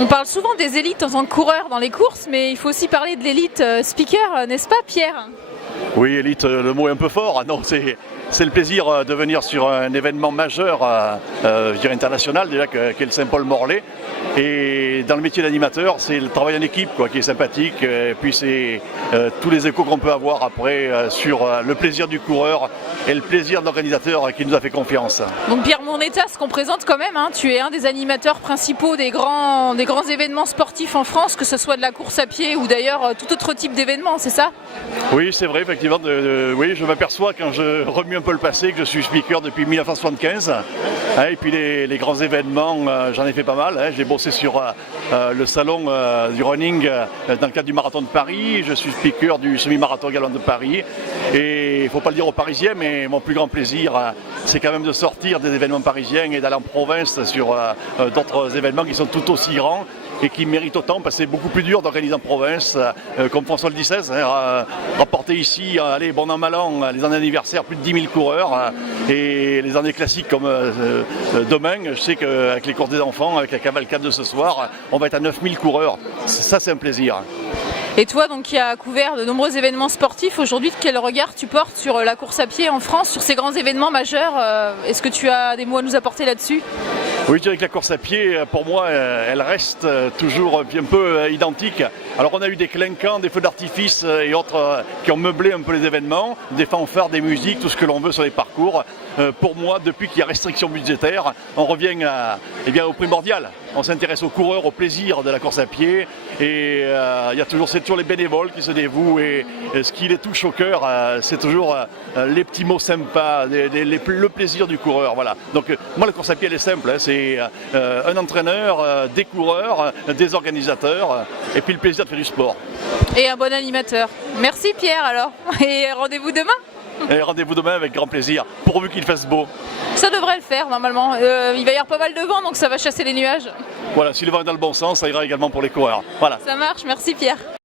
On parle souvent des élites en tant que coureurs dans les courses, mais il faut aussi parler de l'élite speaker, n'est-ce pas Pierre? Oui, élite, le mot est un peu fort. Non, c'est le plaisir de venir sur un événement majeur, je dirais international déjà, qu'est le Saint-Paul-Morlaix. Et dans le métier d'animateur, c'est le travail en équipe qui est sympathique. Et puis c'est tous les échos qu'on peut avoir après sur le plaisir du coureur et le plaisir de l'organisateur qui nous a fait confiance. Donc Pierre Moneta, ce qu'on présente quand même, hein, tu es un des animateurs principaux des grands événements sportifs en France, que ce soit de la course à pied ou d'ailleurs tout autre type d'événement, c'est ça? Oui, c'est vrai, effectivement. Oui, je m'aperçois quand je remue un peu le passé que je suis speaker depuis 1975. Et puis les grands événements, j'en ai fait pas mal. J'ai bossé sur le salon du running dans le cadre du marathon de Paris. Je suis speaker du semi-marathon galant de Paris. Et il ne faut pas le dire aux Parisiens, mais mon plus grand plaisir, c'est quand même de sortir des événements parisiens et d'aller en province sur d'autres événements qui sont tout aussi grands et qui méritent autant, parce que c'est beaucoup plus dur d'organiser en province, comme François le 16, rapporter ici, allez, bon an, mal an, les années anniversaires, plus de 10 000 coureurs, et les années classiques comme demain, je sais qu'avec les courses des enfants, avec la cavalcade de ce soir, on va être à 9 000 coureurs. Ça, c'est un plaisir. Et toi, donc, qui as couvert de nombreux événements sportifs, aujourd'hui, quel regard tu portes sur la course à pied en France, sur ces grands événements majeurs? Est-ce que tu as des mots à nous apporter là-dessus? Oui, je dirais que la course à pied, pour moi, elle reste toujours un peu identique. Alors on a eu des clinquants, des feux d'artifice et autres qui ont meublé un peu les événements, des fanfares, des musiques, tout ce que l'on veut sur les parcours. Pour moi, depuis qu'il y a restriction budgétaire, on revient au primordial. On s'intéresse aux coureurs, au plaisir de la course à pied, et c'est toujours les bénévoles qui se dévouent, et ce qui les touche au cœur, c'est toujours les petits mots sympas, le plaisir du coureur. Voilà. Donc moi, la course à pied, elle est simple, c'est un entraîneur, des coureurs, des organisateurs, et puis le plaisir de faire du sport. Et un bon animateur. Merci Pierre alors, et rendez-vous demain. Et rendez-vous demain avec grand plaisir, pourvu qu'il fasse beau. Ça devrait le faire normalement. Il va y avoir pas mal de vent, donc ça va chasser les nuages. Voilà, si le vent est dans le bon sens, ça ira également pour les coureurs. Voilà. Ça marche, merci Pierre.